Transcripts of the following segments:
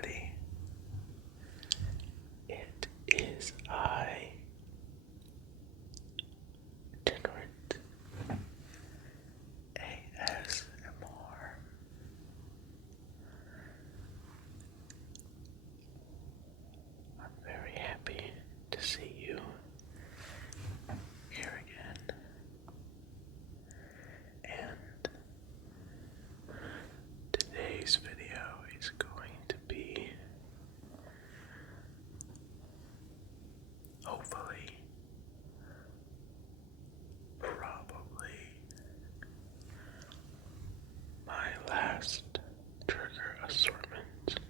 everybody. It is I, Tinrit ASMR. I'm very happy to see you here again. And today's video is going to be, hopefully, probably, my last trigger assortment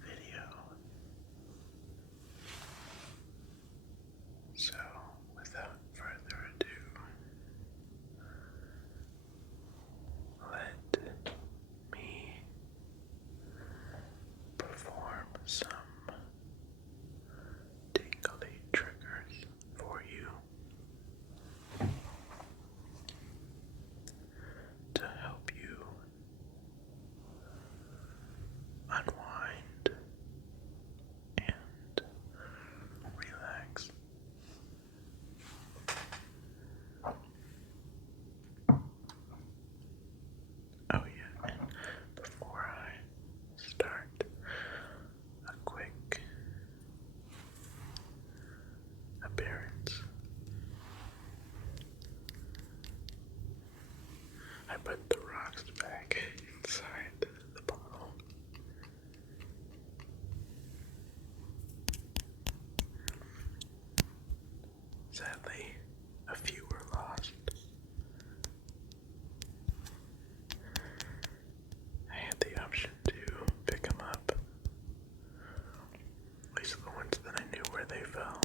video. So, without further ado, let me perform some tingly triggers for you to help you unwind and relax. Oh yeah, and before I start, a quick appearance. I put the rocks back inside the bottle. Sadly, a few were lost. I had the option to pick them up, at least the ones that I knew where they fell.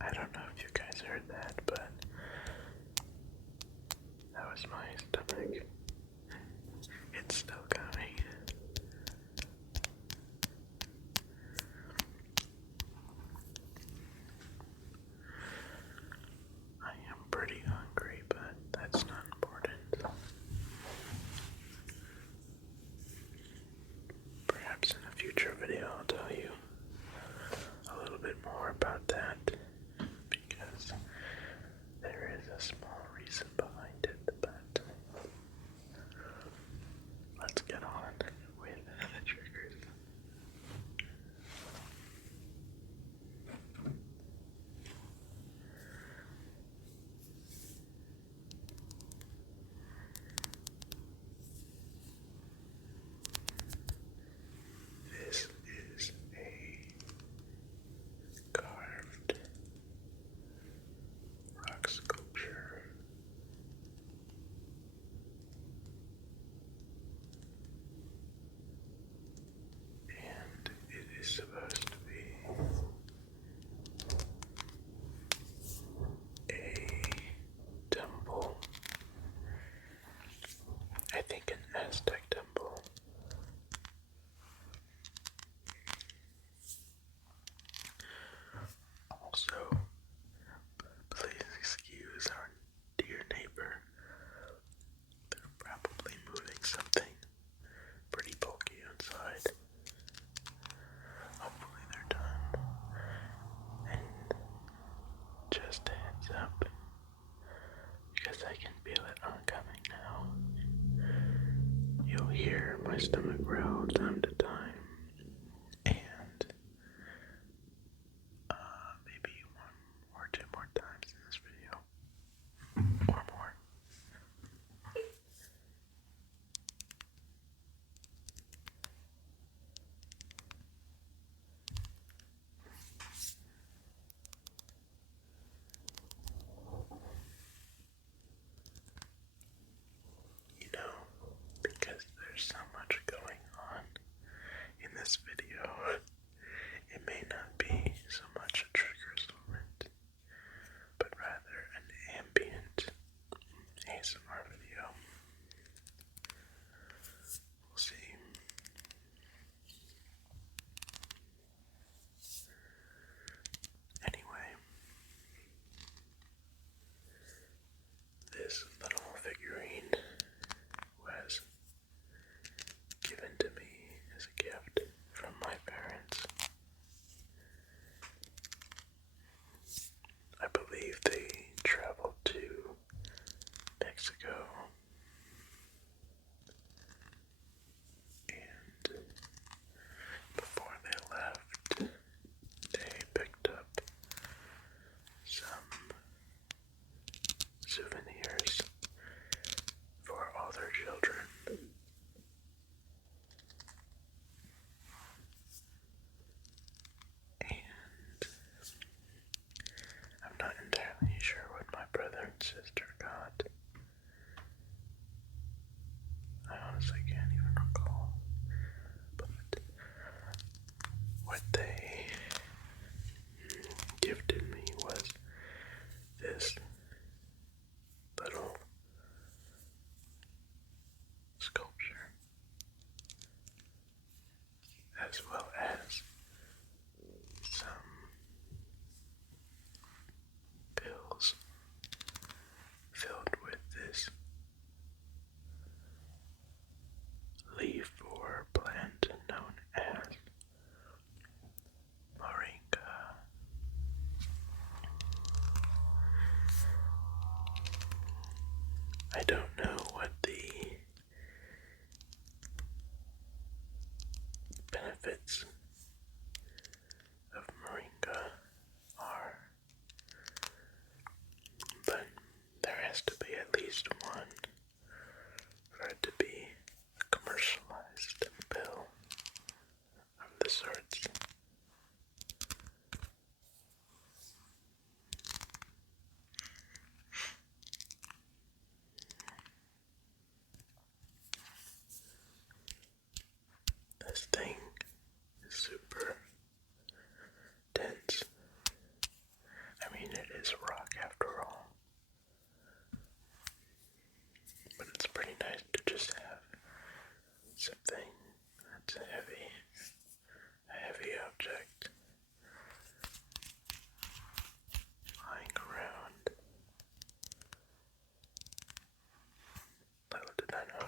I don't know if you guys heard that, but that was my stomach. It's still coming. I am pretty hungry, but that's not important. Perhaps in a future video I'll tell you a little bit more about that, because there is a small reason behind it, but let's get on with the triggers. This is a carved rock sculpture. And it is supposed to be a temple. I think an Aztec temple. Also, please excuse our dear neighbor. They're probably moving something pretty bulky inside. Hopefully they're done. And just a heads up, because I can feel it oncoming now. You'll hear my stomach growl time to time, and maybe one or two more times in this video, or more. You know, because there's so much going on in this video, it may not be so much a trigger assortment, but rather an ambient ASMR video. We'll see.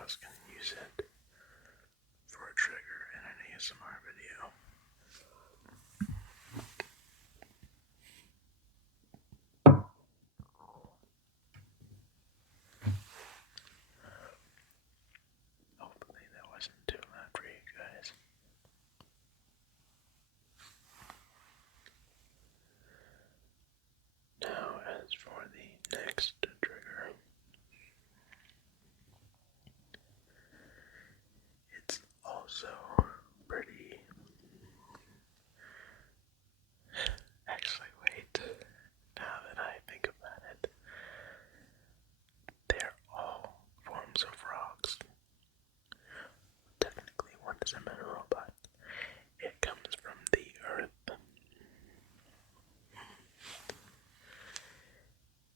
was going to use it for a trigger in an ASMR video. Hopefully that wasn't too loud for you guys. Now, as for the next trigger, it's also pretty. Actually, wait. Now that I think about it, they're all forms of rocks. Technically, one is a mineral, but it comes from the earth.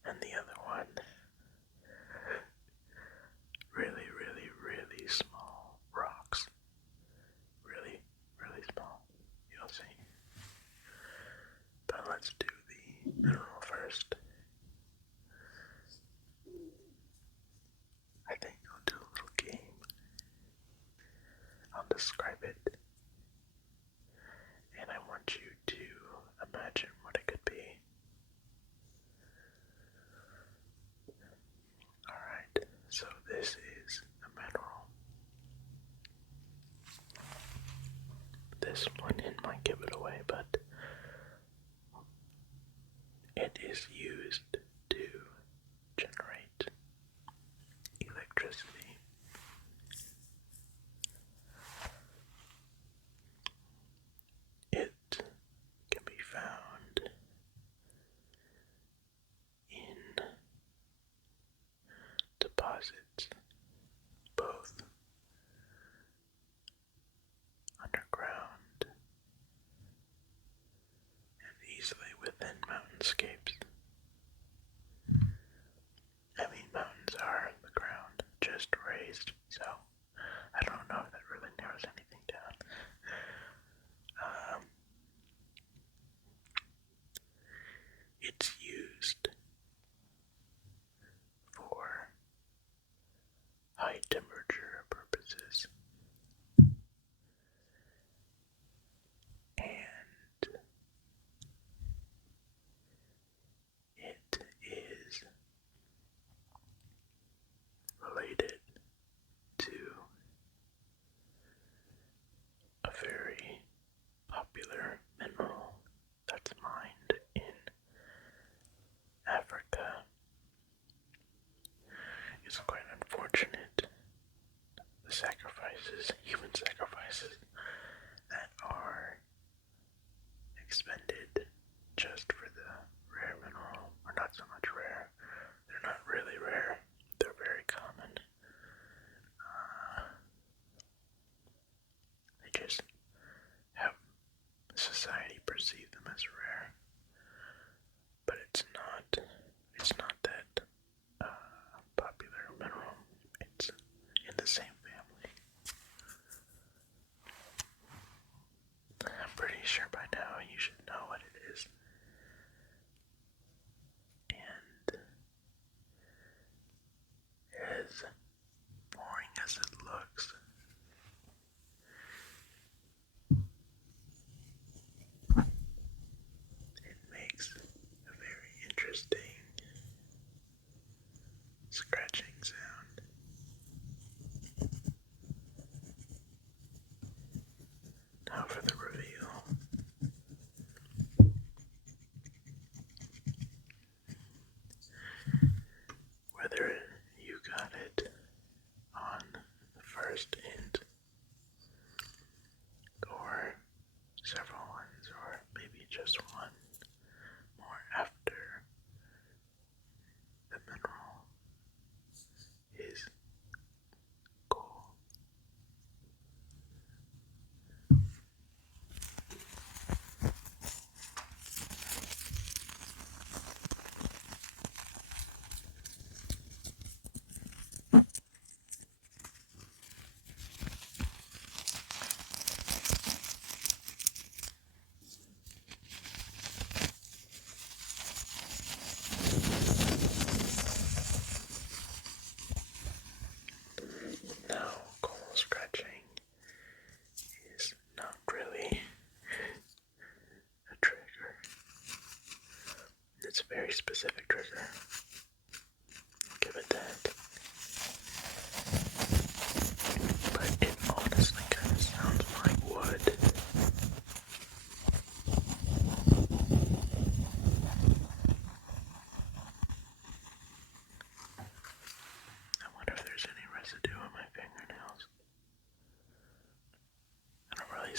And the other one, really, really, really small rocks. Really, really small. You'll see. But let's do the mineral first. I think I'll do a little game. I'll describe it. And I want you to imagine what it could be. Alright, so this is a mineral. This one might give it away, but it is used to generate electricity. It can be found in deposits, both underground and easily within mountainscapes. I mean, mountains are the ground, just raised, so I don't know if that really narrows anything down. It's used for high temperature purposes, and it is related to a very popular mineral that's mined in Africa. It's quite unfortunate, the sacrifices, human sacrifices, that are expended just for the rare mineral, or not so much rare. They're not really rare, they're very common. They just have society perceive them as rare, but it's not that popular mineral. It's in the same family. I'm pretty sure by now you should know what it is. And as boring as it looks, it makes a very interesting scratching sound. Now for the reveal. Whether you got it on the first hint, or several ones, or maybe just one more after, the mineral is cool.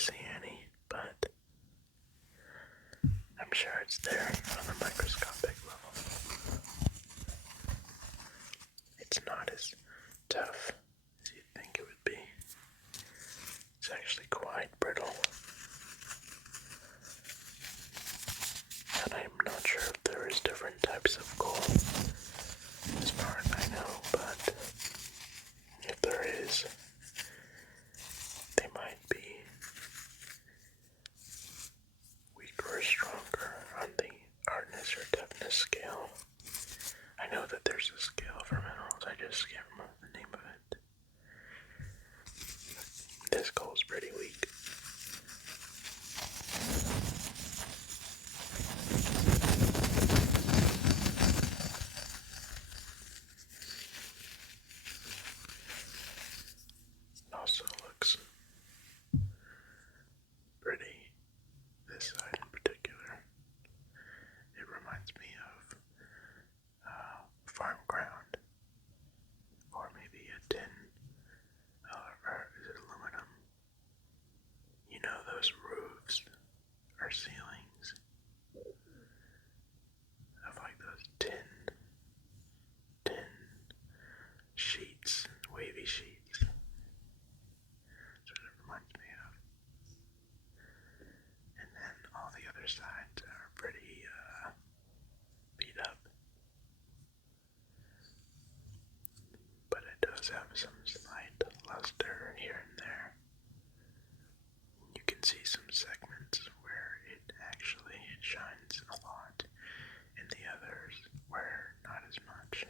see any, but I'm sure it's there on a microscopic level. It's not as tough as you'd think it would be. It's actually quite brittle. And I'm not sure if there is different types of coal, as far as I know, but if there is, they might be weaker or stronger on the hardness or toughness scale. I know that there's a scale for minerals, I just can't remember the name of it. This coal's pretty weak. It also looks pretty, this side in particular. It reminds me of farm ground, or maybe a tin, or is it aluminum? You know those roofs or ceilings of like those tin sheets, wavy sheets. That's what it reminds me of. And then all the other sides are pretty beat up. But it does have some slight luster here and there. You can see some segments where it actually shines a lot, and the others where not as much.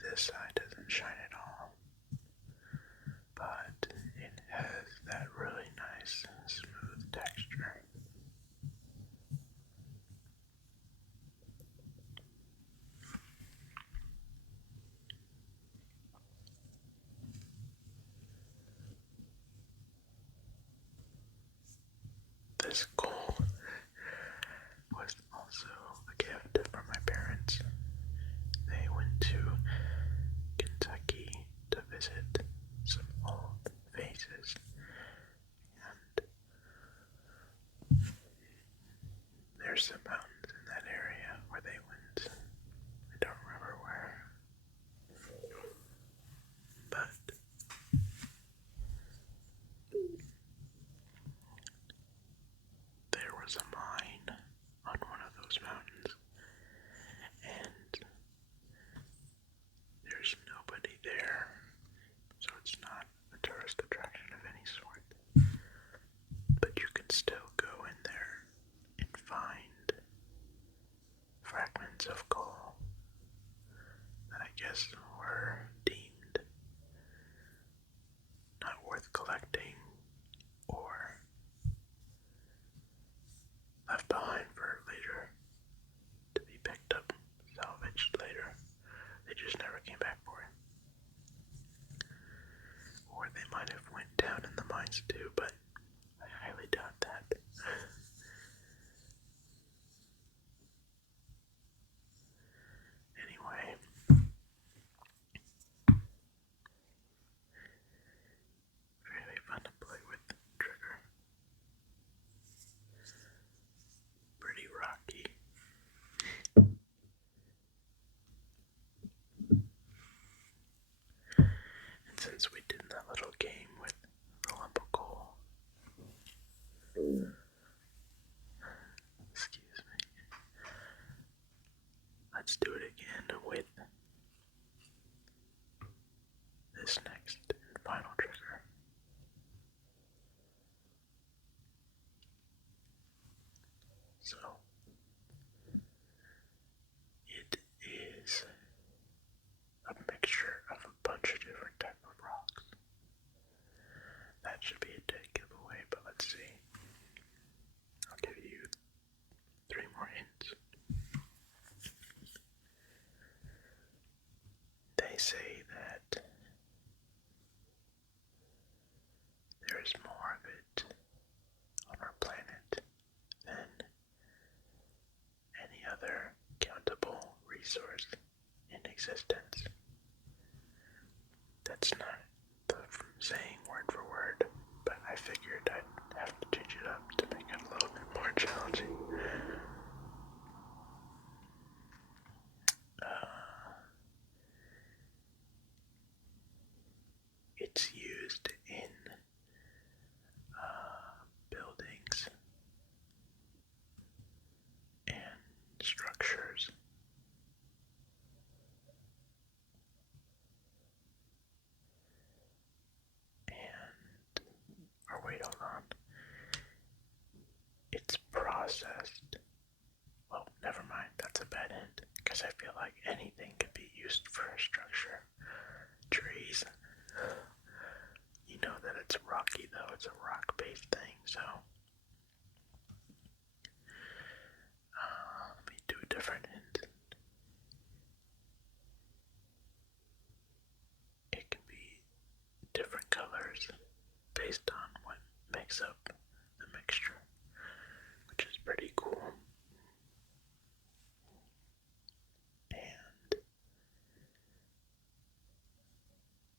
This side doesn't shine at all, but it has that really nice smooth texture. This coal was also a gift from my parents. They went to Kentucky to visit some old faces, and there's some mountains in that area where they went. I don't remember where, but there was a mine on one of those mountains, and there's nobody there, so it's not a tourist attraction of any sort. But you can still go in there and find fragments of coal that I guess were deemed not worth collecting or left behind for later to be picked up, salvaged later. They just never came back for it. Or they might have went down in the mines too, but I highly doubt that. Anyway, really fun to play with the trigger. Pretty rocky. And since we did that little game with the lump of coal, excuse me, let's do it again with this next and final trigger. So, it is a mixture of a bunch of different types of rocks. That should be a dead giveaway, but let's see. I'll give you 3 more hints. They say that there is more of it on our planet than any other countable resource in existence. That's not the saying word for word, but I figured challenging. It's used in buildings and structures. And, or wait, hold on. It's processed. Well, never mind, that's a bad hint, because I feel like anything could be used for a structure. Trees. You know that it's rocky though, it's a rock-based thing, so let me do a different hint. It can be different colors based on what makes up the mixture, which is pretty cool. And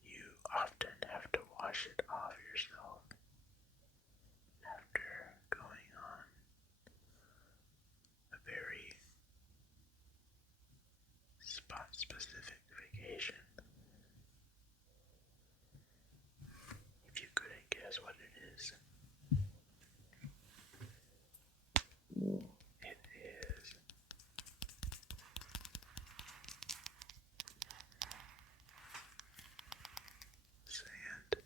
you often have to wash it off yourself after going on a very spot-specific vacation. If you couldn't guess what it is, it is sand.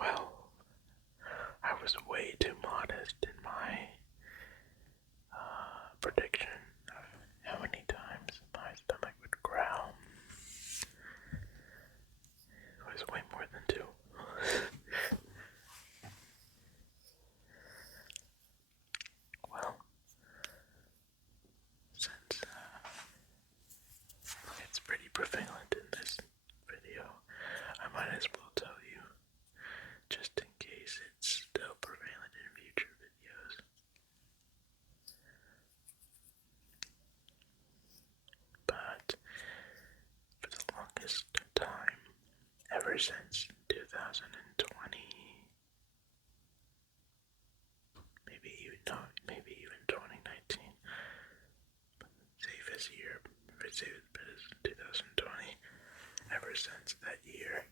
Well, I was way too modest in my prediction of how many times my stomach would growl. It was way more than 2. Well, since it's pretty prevalent in this video, I might as well tell you, just in case it's still prevalent in future videos. But for the longest time, ever since 2020, maybe even 2019, but safest year, safest bet is 2020. Ever since that year,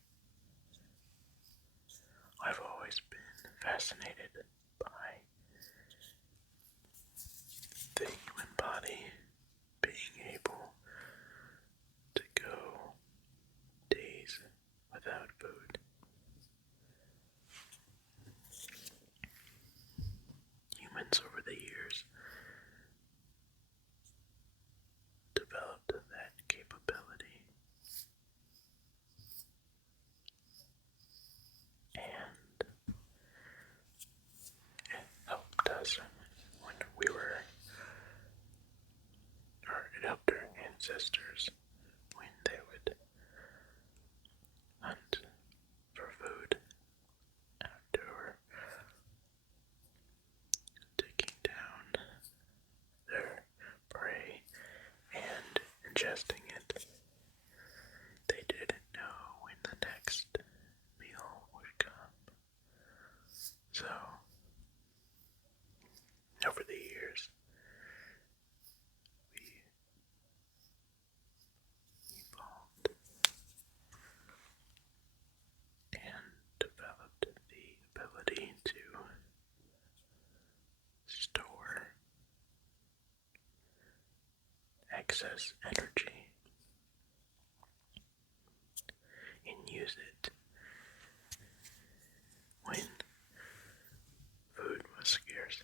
I've always been fascinated by the human body being able to go days without food. Humans over the years developed that capability, and it helped us when we were, or it helped our ancestors when they would hunt for food after taking down their prey and ingesting it. They didn't know when the next meal would come. So, over the years, we evolved and developed the ability to store excess energy and use it when food was scarce.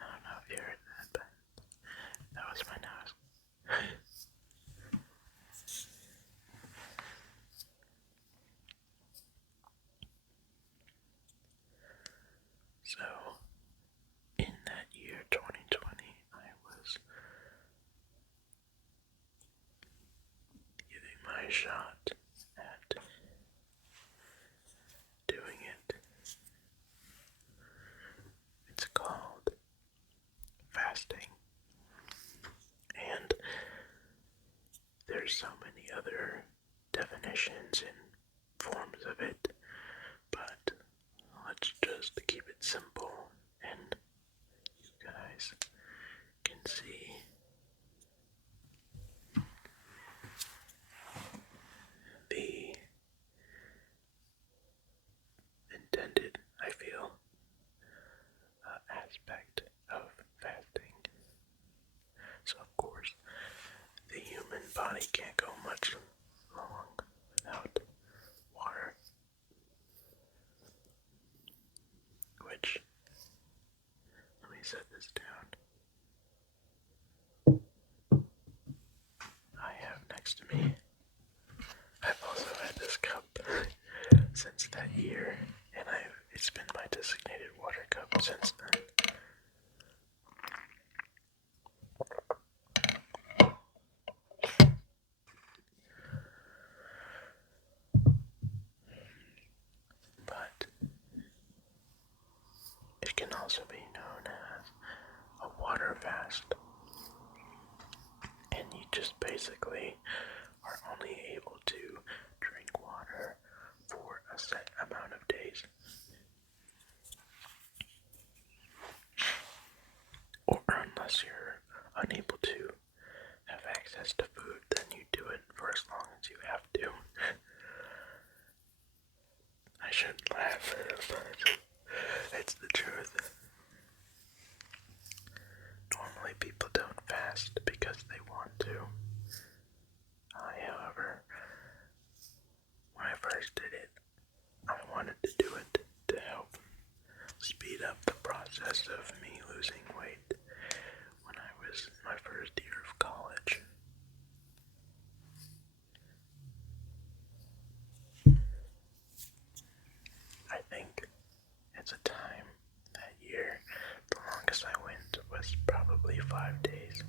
I don't know if you heard that, but that was my nose. my shot at doing it. It's called fasting. And there's so many other definitions and forms of it, but let's just keep it simple, and you guys can see the intended, I feel, aspect of fasting. So of course, the human body can't go much long without water, which, let me set this down. I have next to me, I've also had this cup since that year, and it's been my designated water cup since then. But it can also be known as a water fast, and you just basically are only able to drink water for a set amount of days. Or unless you're unable to have access to food, then you do it for as long as you have to. I shouldn't laugh, but it's the truth. Normally people don't fast because they want to. However, when I first did it, I wanted to do it to help speed up the process of me losing weight when I was in my first year of college. I think at the time that year, the longest I went was probably 5 days.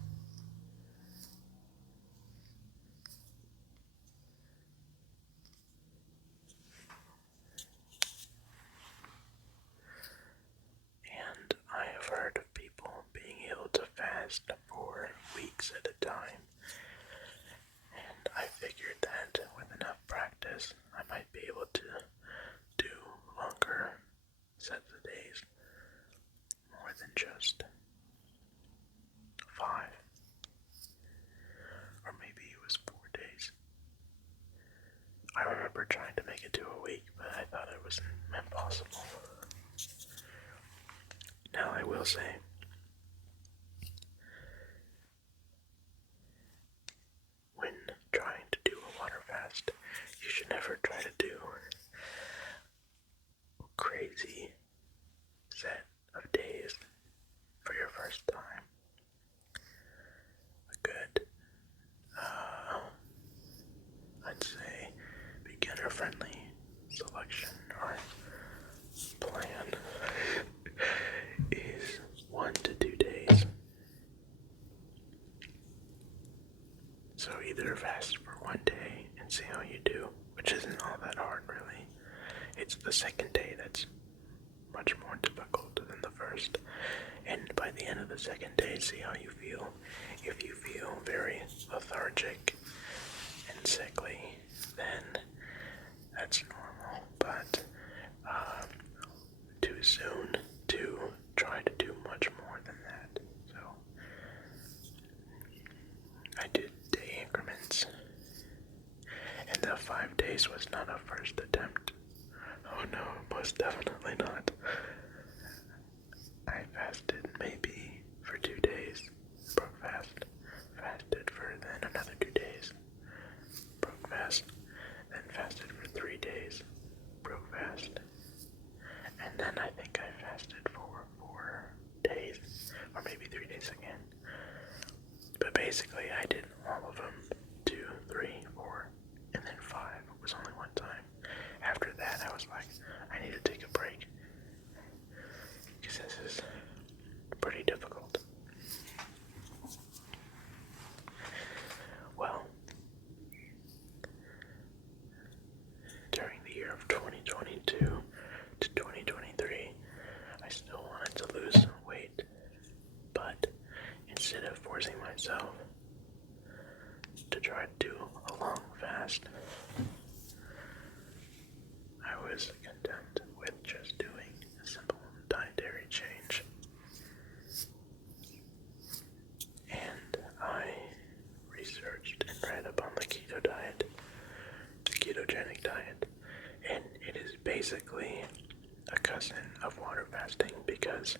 And I have heard of people being able to fast for weeks at a time. And I figured that with enough practice, I might be able to do longer sets of days, more than just 5. Or maybe it was 4 days. I remember trying to make it to a week, but I thought it was impossible. Now I will say, when trying to do a water fast, you should never try to do a crazy set of days for your first time. A good, I'd say, beginner-friendly selection or plan is 1 to 2 days. So either fast for 1 day and see how you do, which isn't all that hard really. It's the second day that's much more difficult than the first. And by the end of the second day, see how you feel. If you feel very lethargic and sickly, then that's normal. But too soon to try to do much more than that. So I did day increments, and the 5 days was not a first attempt. Oh no, most definitely not. I fasted maybe for 2 days, broke fast, fasted for then another 2 days, broke fast, then fasted for 3 days, broke fast, and then I think I fasted for 4 days, or maybe 3 days again. But basically I did all of them, 2, 3, 4, and then 5 was only 1 time. After that I was like, I need to take a break, because this is pretty difficult. Well, tried to do a long fast, I was content with just doing a simple dietary change. And I researched and read up on the keto diet, the ketogenic diet, and it is basically a cousin of water fasting because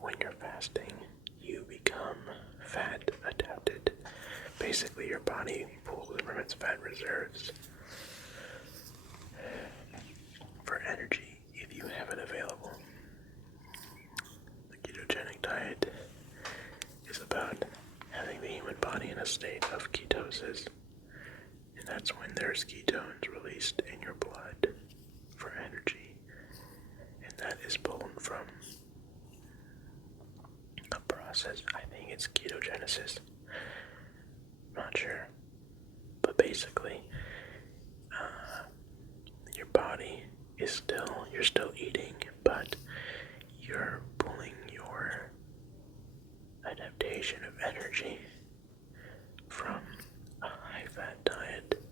when you're fasting, you become fat adapted. Basically, your body pulls from its fat reserves for energy if you have it available. The ketogenic diet is about having the human body in a state of ketosis, and that's when there's ketones released in your blood for energy, and that is pulled from a process. I think it's ketogenesis. Not sure, but basically, your body is you're still eating, but you're pulling your adaptation of energy from a high-fat diet.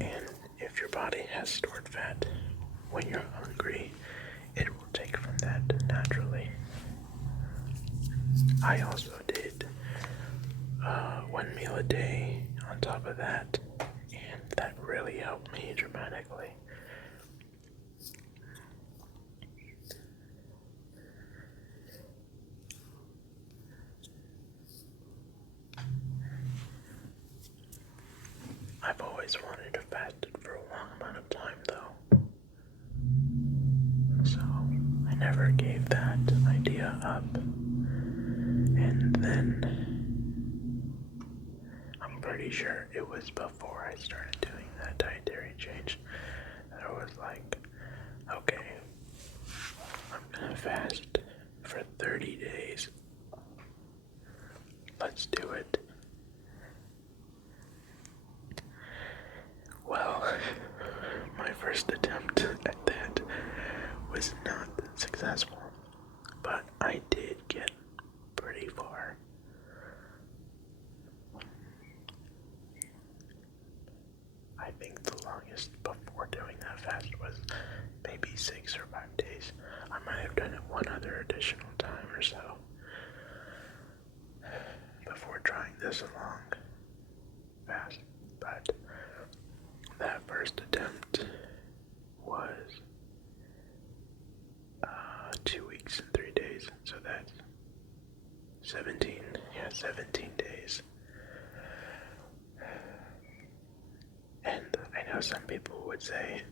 And if your body has stored fat, when you're hungry, it will take from that naturally. I also did 1 meal a day on top of that, and that really helped me dramatically. I've always wanted to fast for a long amount of time though, so I never gave that idea up. And then I'm pretty sure it was before I started doing that dietary change that I was like, okay, I'm gonna fast for 30 days. Let's do it. Well, my first attempt at that was not successful, but I did get pretty far. I think the longest before doing that fast was maybe 6 or 5 days. I might have done it one other additional time or so before trying this long fast, but that first attempt was 2 weeks and 3 days, so that's 17 days. And I know some people would say,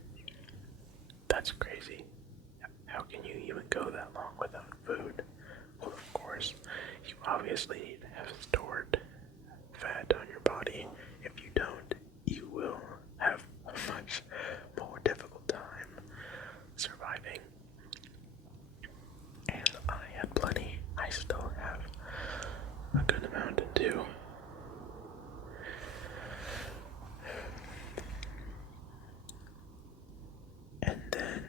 that's crazy. How can you even go that long without food? Well, of course, you obviously need to have stored fat on your body. If you don't, you will have a much more difficult time surviving. And I had plenty. I still have a good amount to do. And then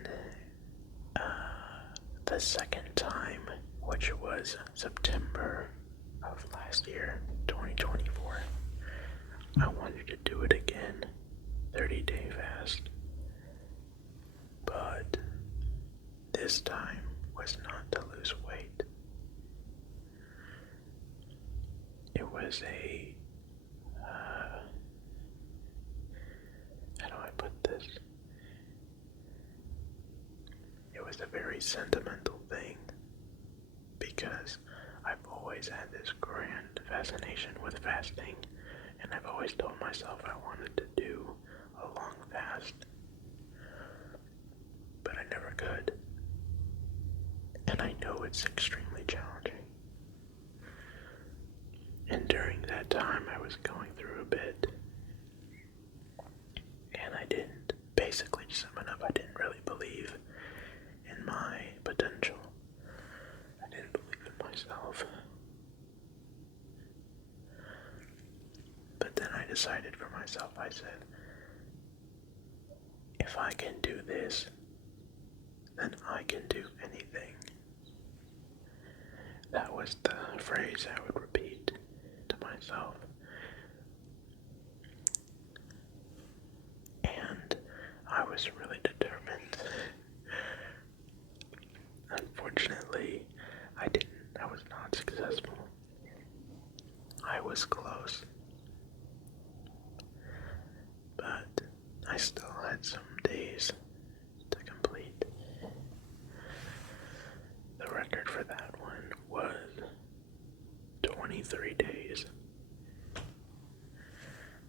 the second time, which was September of last year, 2024, I wanted to do it again, 30-day fast. But this time was not to lose weight. It was a, how do I put this? It was a very sentimental thing because I've always had this grand fascination with fasting, and I've always told myself I wanted to do a long fast, but I never could. And I know it's extremely challenging. And during that time I was going through a bit, and I didn't, basically to sum it up, I didn't really believe in my potential. I didn't believe in myself. But then I decided for myself, I said, if I can do this, then I can do anything. That was the phrase I would repeat to myself. was really determined. Unfortunately, I was not successful. I was close. But I still had some days to complete. The record for that one was 23 days.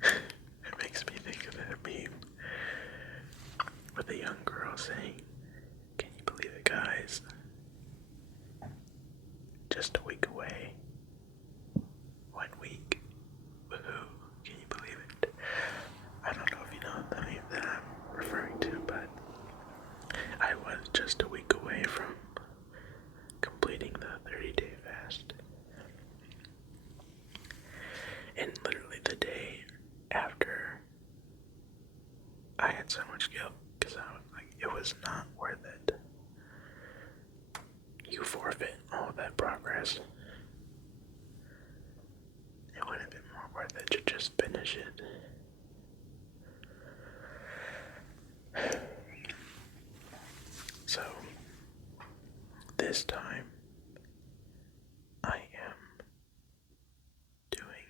It makes me think of that meme with a young girl saying, "Can you believe it, guys? Just a week away. 1 week. Woohoo. Can you believe it?" I don't know if you know the meme that I'm referring to, but I was just a week away from completing the 30-day fast. And literally the day after, I had so much guilt because I was like, it was not worth it. You forfeit all that progress. It would have been more worth it to just finish it. So, this time, I am doing,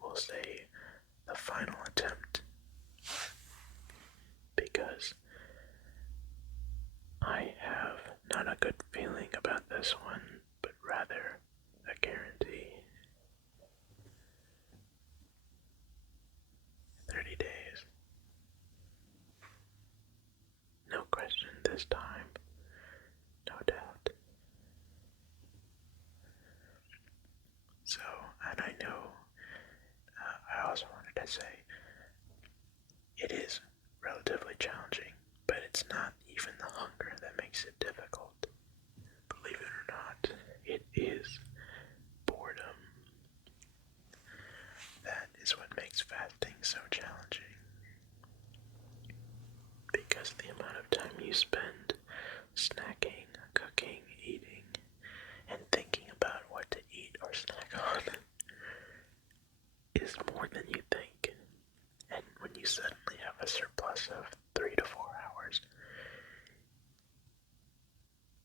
we'll say, the final attempt, because I have not a good feeling about this one, but rather a guarantee. 30 days. No question this time. No doubt. So, and I know, I also wanted to say, it is relatively challenging, but it's not even the hunger that makes it difficult. Believe it or not, it is boredom. That is what makes fasting so challenging. Because the amount of time you spend snacking, cooking, eating, and thinking about what to eat or snack on is more than you think. And when you suddenly have a surplus of 3 to 4 hours,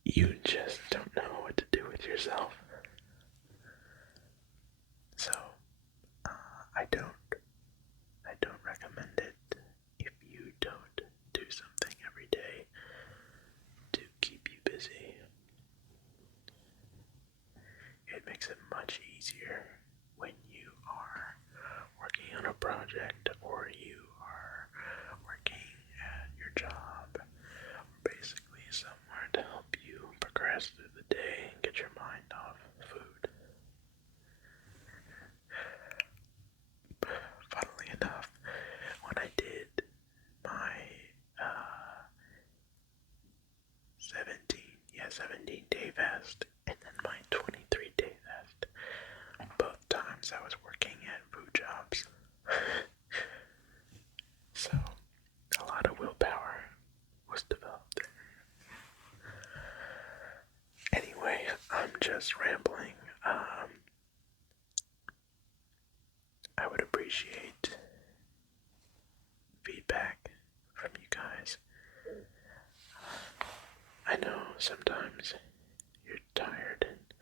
you just don't know what to do with yourself. So, I don't recommend it if you don't do something every day to keep you busy. It makes it much easier when you are working on a project or you are working at your job, or basically somewhere to help you progress through the day and get your mind off food. Funnily enough, when I did my 17-day fast and then my 23-day fast, both times I was working at food jobs. So, a lot of willpower was developed there. Anyway, I'm just rambling. I would appreciate feedback from you guys. I know sometimes you're tired, and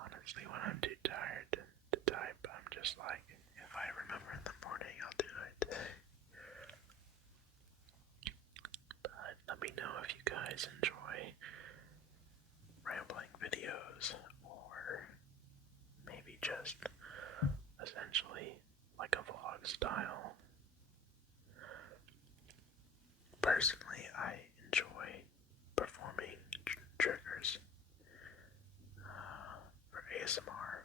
honestly, when I'm too tired to type, I'm just like, if I remember in the morning, I'll do it. But let me know if you guys enjoy rambling videos, or maybe just essentially like a vlog style. Personally, I enjoy performing triggers for ASMR.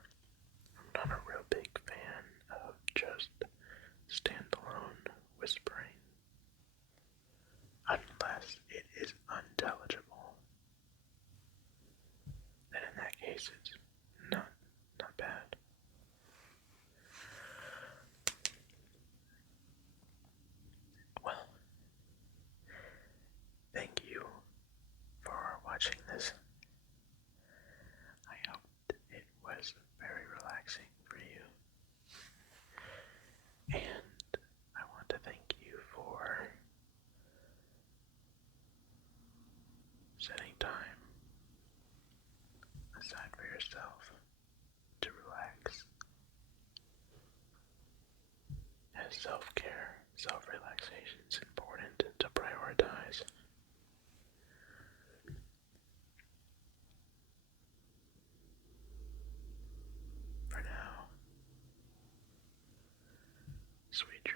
I'm not a real big fan of just standalone whispering, unless it is unintelligible. Then in that case, it's not bad. Well, thank you for watching this. I hope it was self-care, self-relaxation is important to prioritize. For now, sweet dreams.